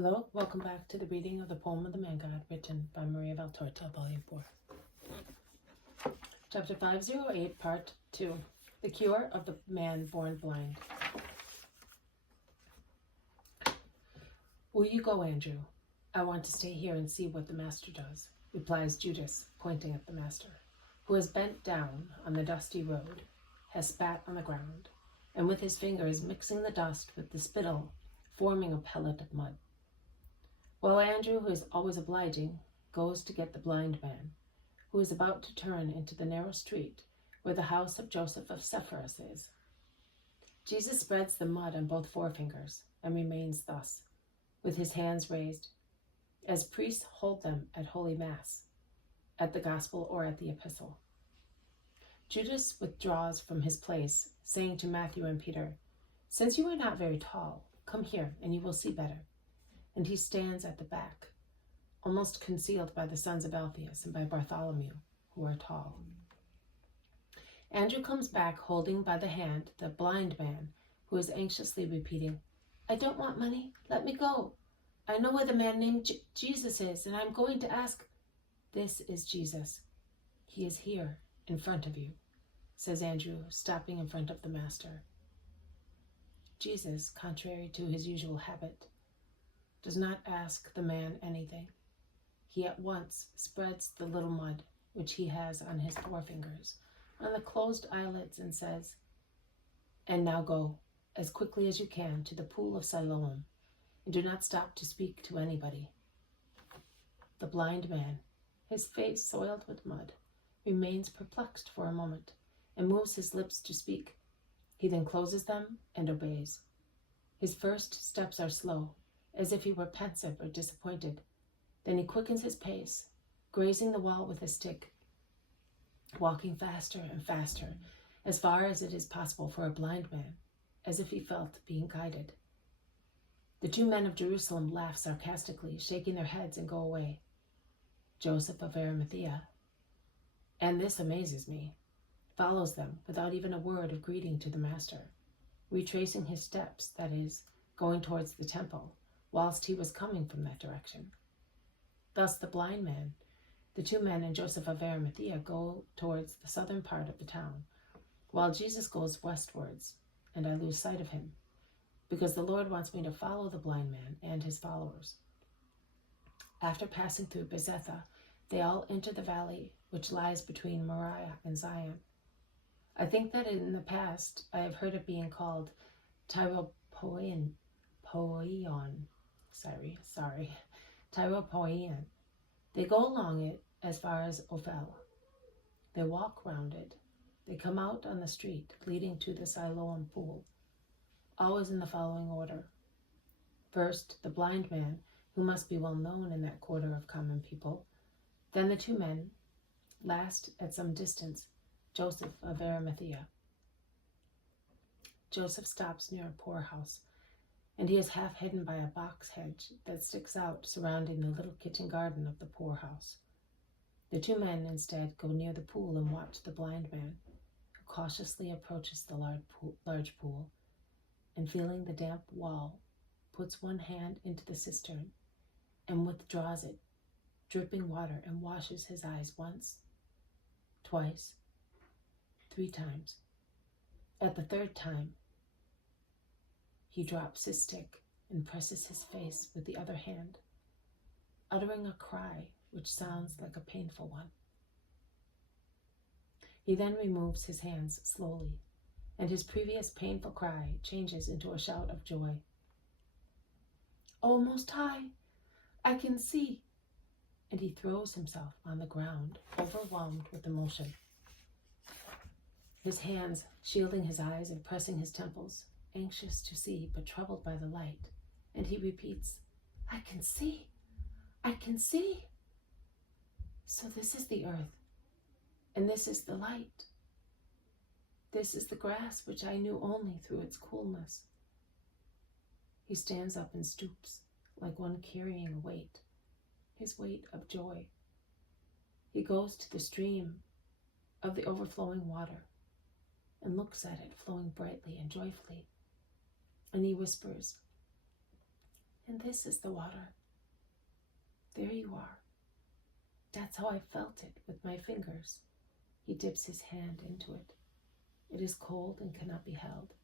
Hello, welcome back to the reading of the poem of the Man God, written by Maria Valtorta, Volume 4. Chapter 508, Part 2, The Cure of the Man Born Blind. Will you go, Andrew? I want to stay here and see what the master does, replies Judas, pointing at the master, who has bent down on the dusty road, has spat on the ground, and with his fingers mixing the dust with the spittle, forming a pellet of mud. While Andrew, who is always obliging, goes to get the blind man, who is about to turn into the narrow street where the house of Joseph of Sepphoris is. Jesus spreads the mud on both forefingers and remains thus, with his hands raised, as priests hold them at Holy Mass, at the Gospel or at the Epistle. Judas withdraws from his place, saying to Matthew and Peter, "Since you are not very tall, come here and you will see better." And he stands at the back, almost concealed by the sons of Alphaeus and by Bartholomew, who are tall. Andrew comes back holding by the hand the blind man, who is anxiously repeating, "I don't want money, let me go. I know where the man named Jesus is, and I'm going to ask." "This is Jesus. He is here, in front of you," says Andrew, stopping in front of the master. Jesus, contrary to his usual habit, does not ask the man anything. He at once spreads the little mud, which he has on his forefingers, on the closed eyelids and says, "And now go, as quickly as you can, to the pool of Siloam, and do not stop to speak to anybody." The blind man, his face soiled with mud, remains perplexed for a moment, and moves his lips to speak. He then closes them and obeys. His first steps are slow, as if he were pensive or disappointed. Then he quickens his pace, grazing the wall with his stick, walking faster and faster, as far as it is possible for a blind man, as if he felt being guided. The two men of Jerusalem laugh sarcastically, shaking their heads and go away. Joseph of Arimathea, and this amazes me, follows them without even a word of greeting to the master, retracing his steps, that is, going towards the temple, whilst he was coming from that direction. Thus the blind man, the two men, and Joseph of Arimathea go towards the southern part of the town, while Jesus goes westwards, and I lose sight of him, because the Lord wants me to follow the blind man and his followers. After passing through Bezetha, they all enter the valley which lies between Moriah and Zion. I think that in the past I have heard it being called Tyropoion. Tyropoion. They go along it as far as Ophel. They walk round it. They come out on the street leading to the Siloam pool, always in the following order. First, the blind man, who must be well known in that quarter of common people. Then the two men. Last, at some distance, Joseph of Arimathea. Joseph stops near a poorhouse, and he is half hidden by a box hedge that sticks out surrounding the little kitchen garden of the poorhouse. The two men instead go near the pool and watch the blind man, who cautiously approaches the large pool, and feeling the damp wall, puts one hand into the cistern and withdraws it, dripping water, and washes his eyes once, twice, 3 times. At the 3rd time, he drops his stick and presses his face with the other hand, uttering a cry which sounds like a painful one. He then removes his hands slowly, and his previous painful cry changes into a shout of joy. "Oh, Most High, I can see!" And he throws himself on the ground, overwhelmed with emotion, his hands shielding his eyes and pressing his temples, anxious to see but troubled by the light. And he repeats, "I can see! I can see! So this is the earth, and this is the light. This is the grass which I knew only through its coolness." He stands up and stoops, like one carrying a weight, his weight of joy. He goes to the stream of the overflowing water and looks at it flowing brightly and joyfully. And he whispers, And this is the water. There you are. That's how I felt it with my fingers. He dips his hand into it. It is cold and cannot be held.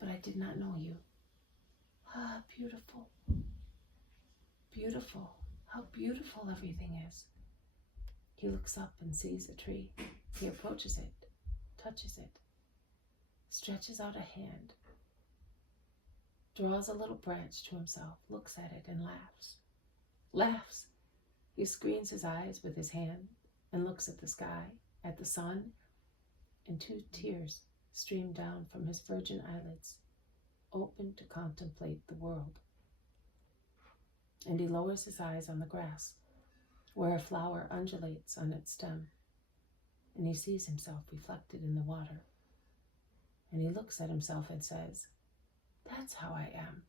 But I did not know you. Ah, beautiful. Beautiful. How beautiful everything is. He looks up and sees a tree. He approaches it, touches it, stretches out a hand, draws a little branch to himself, looks at it and laughs. Laughs! He screens his eyes with his hand and looks at the sky, at the sun, and 2 tears stream down from his virgin eyelids, open to contemplate the world. And he lowers his eyes on the grass, where a flower undulates on its stem, and he sees himself reflected in the water. And he looks at himself and says, "That's how I am."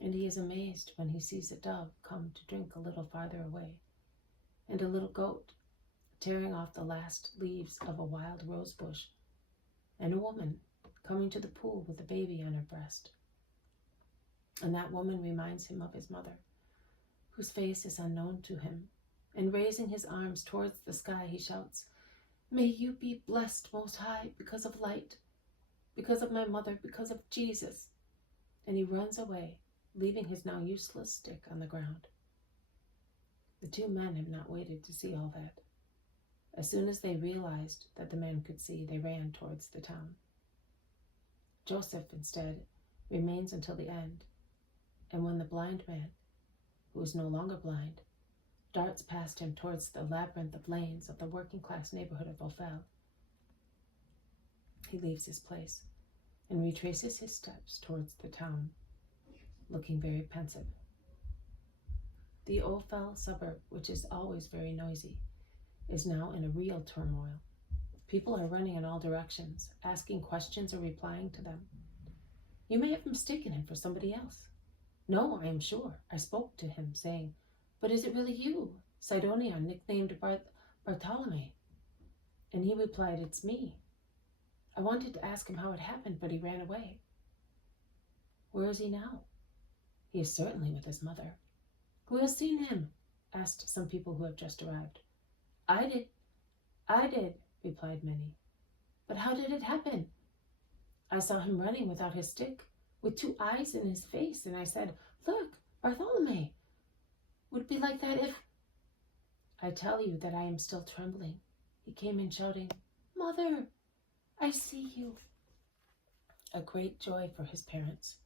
And he is amazed when he sees a dove come to drink a little farther away, and a little goat tearing off the last leaves of a wild rose bush, and a woman coming to the pool with a baby on her breast. And that woman reminds him of his mother, whose face is unknown to him, and raising his arms towards the sky, he shouts, "May you be blessed, Most High, because of light, because of my mother, because of Jesus." And he runs away, leaving his now useless stick on the ground. The 2 men have not waited to see all that. As soon as they realized that the man could see, they ran towards the town. Joseph, instead, remains until the end, and when the blind man, who is no longer blind, darts past him towards the labyrinth of lanes of the working-class neighborhood of Ophel, he leaves his place and retraces his steps towards the town, looking very pensive. The Ophel suburb, which is always very noisy, is now in a real turmoil. People are running in all directions, asking questions or replying to them. You may have mistaken him for somebody else. No, I am sure. I spoke to him, saying, "But is it really you, Sidonion, nicknamed Bartolome?" And he replied, "It's me." I wanted to ask him how it happened, but he ran away. Where is he now? He is certainly with his mother. Who has seen him? Asked some people who have just arrived. I did, replied many. But how did it happen? I saw him running without his stick, with 2 eyes in his face, and I said, "Look, Bartholomew would be like that if..." I tell you that I am still trembling. He came in shouting, "Mother, I see you." A great joy for his parents.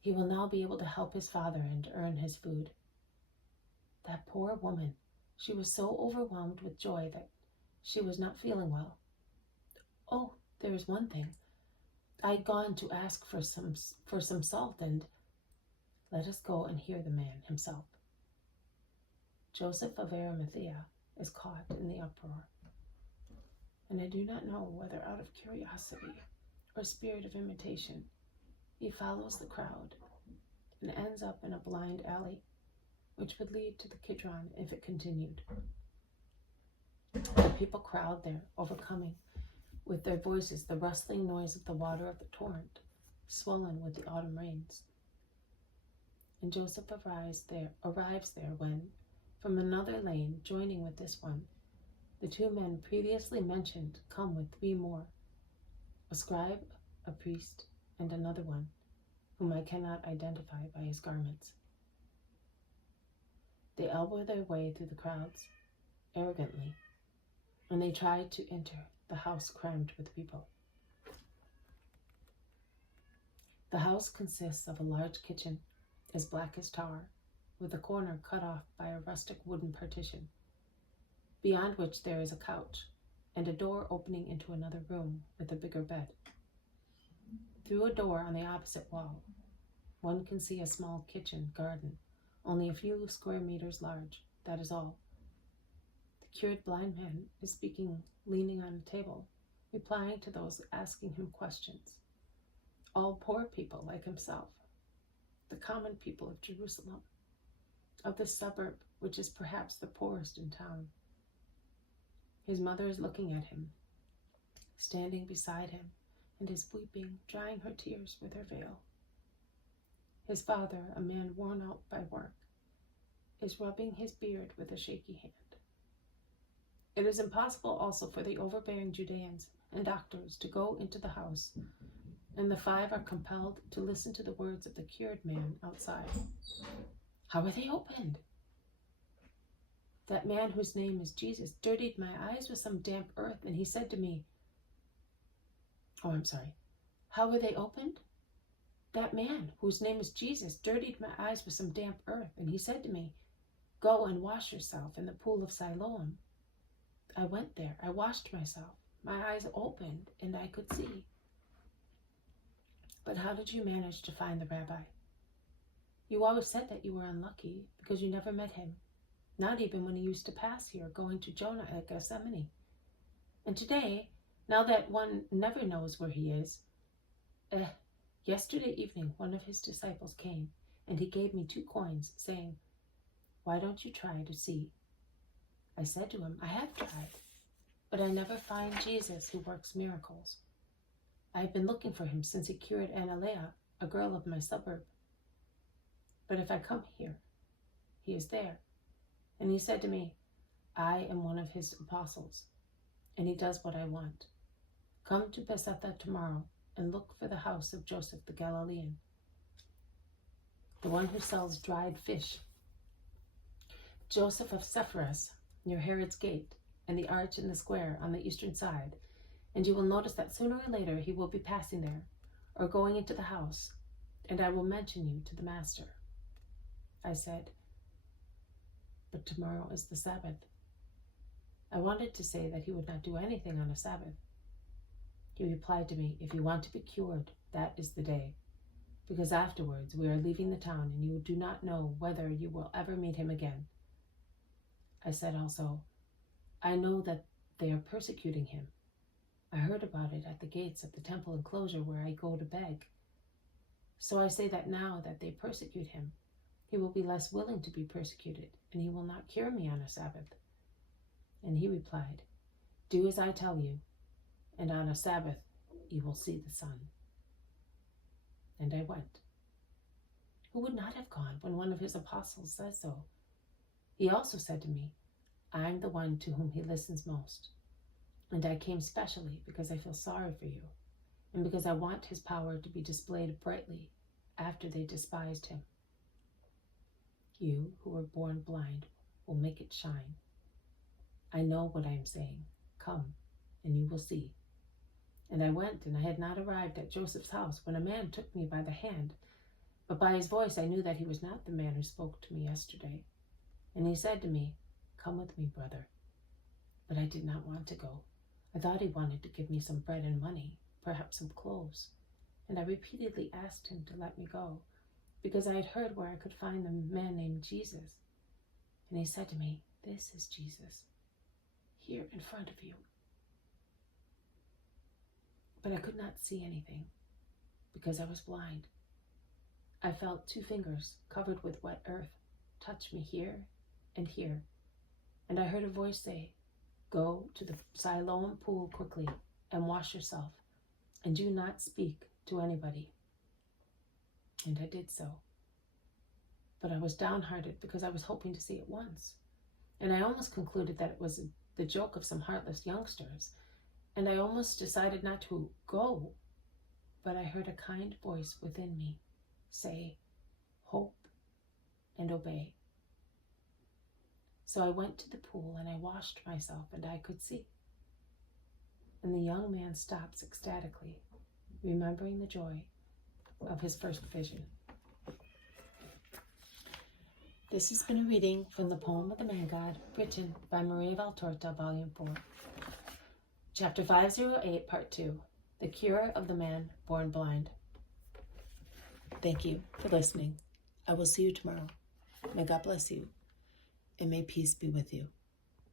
He will now be able to help his father and earn his food. That poor woman, she was so overwhelmed with joy that she was not feeling well. Oh, there is one thing. I had gone to ask for some salt, and let us go and hear the man himself. Joseph of Arimathea is caught in the uproar, and I do not know whether out of curiosity or spirit of imitation, he follows the crowd and ends up in a blind alley, which would lead to the Kidron if it continued. The people crowd there, overcoming with their voices the rustling noise of the water of the torrent, swollen with the autumn rains. And Joseph arrives there when, from another lane joining with this one, the 2 men previously mentioned come with 3 more, a scribe, a priest, and another one, whom I cannot identify by his garments. They elbow their way through the crowds, arrogantly, and they try to enter the house crammed with people. The house consists of a large kitchen, as black as tar, with a corner cut off by a rustic wooden partition, beyond which there is a couch, and a door opening into another room with a bigger bed. Through a door on the opposite wall, one can see a small kitchen garden, only a few square meters large, that is all. The cured blind man is speaking, leaning on a table, replying to those asking him questions. All poor people like himself, the common people of Jerusalem, of this suburb, which is perhaps the poorest in town. His mother is looking at him, standing beside him, and is weeping, drying her tears with her veil. His father, a man worn out by work, is rubbing his beard with a shaky hand. It is impossible also for the overbearing Judeans and doctors to go into the house, and the 5 are compelled to listen to the words of the cured man outside. How are they opened? That man whose name is Jesus dirtied my eyes with some damp earth, and he said to me, how were they opened? That man whose name is Jesus dirtied my eyes with some damp earth, and he said to me, go and wash yourself in the pool of Siloam. I went there, I washed myself, my eyes opened, and I could see. But how did you manage to find the rabbi? You always said that you were unlucky because you never met him, not even when he used to pass here going to Jonah at Gethsemane. And today, now that one never knows where he is, yesterday evening one of his disciples came, and he gave me 2 coins, saying, why don't you try to see? I said to him, I have tried, but I never find Jesus who works miracles. I have been looking for him since he cured Analea, a girl of my suburb. But if I come here, he is there. And he said to me, I am one of his apostles, and he does what I want. Come to Pt2-The tomorrow and look for the house of Joseph the Galilean, the one who sells dried fish. Joseph of Sepphoris, near Herod's gate, and the arch in the square on the eastern side, and you will notice that sooner or later he will be passing there, or going into the house, and I will mention you to the master. I said, but tomorrow is the Sabbath. I wanted to say that he would not do anything on a Sabbath. He replied to me, if you want to be cured, that is the day, because afterwards we are leaving the town, and you do not know whether you will ever meet him again. I said also, I know that they are persecuting him. I heard about it at the gates of the temple enclosure where I go to beg. So I say that now that they persecute him, he will be less willing to be persecuted, and he will not cure me on a Sabbath. And he replied, do as I tell you, and on a Sabbath you will see the sun. And I went. Who would not have gone when one of his apostles said so? He also said to me, I am the one to whom he listens most. And I came specially because I feel sorry for you, and because I want his power to be displayed brightly after they despised him. You who were born blind will make it shine. I know what I am saying. Come, and you will see. And I went, and I had not arrived at Joseph's house when a man took me by the hand. But by his voice I knew that he was not the man who spoke to me yesterday. And he said to me, come with me, brother. But I did not want to go. I thought he wanted to give me some bread and money, perhaps some clothes. And I repeatedly asked him to let me go, because I had heard where I could find the man named Jesus. And he said to me, this is Jesus, here in front of you. But I could not see anything, because I was blind. I felt 2 fingers covered with wet earth touch me here and here. And I heard a voice say, go to the Siloam pool quickly and wash yourself, and do not speak to anybody. And I did so. But I was downhearted because I was hoping to see it once. And I almost concluded that it was the joke of some heartless youngsters. And I almost decided not to go. But I heard a kind voice within me say, hope and obey. So I went to the pool and I washed myself, and I could see. And the young man stops ecstatically, remembering the joy of his first vision. This has been a reading from the poem of the Man God, written by Maria Valtorta, Volume 4. Chapter 508, Part 2, The Cure of the Man Born Blind. Thank you for listening. I will see you tomorrow. May God bless you, and may peace be with you.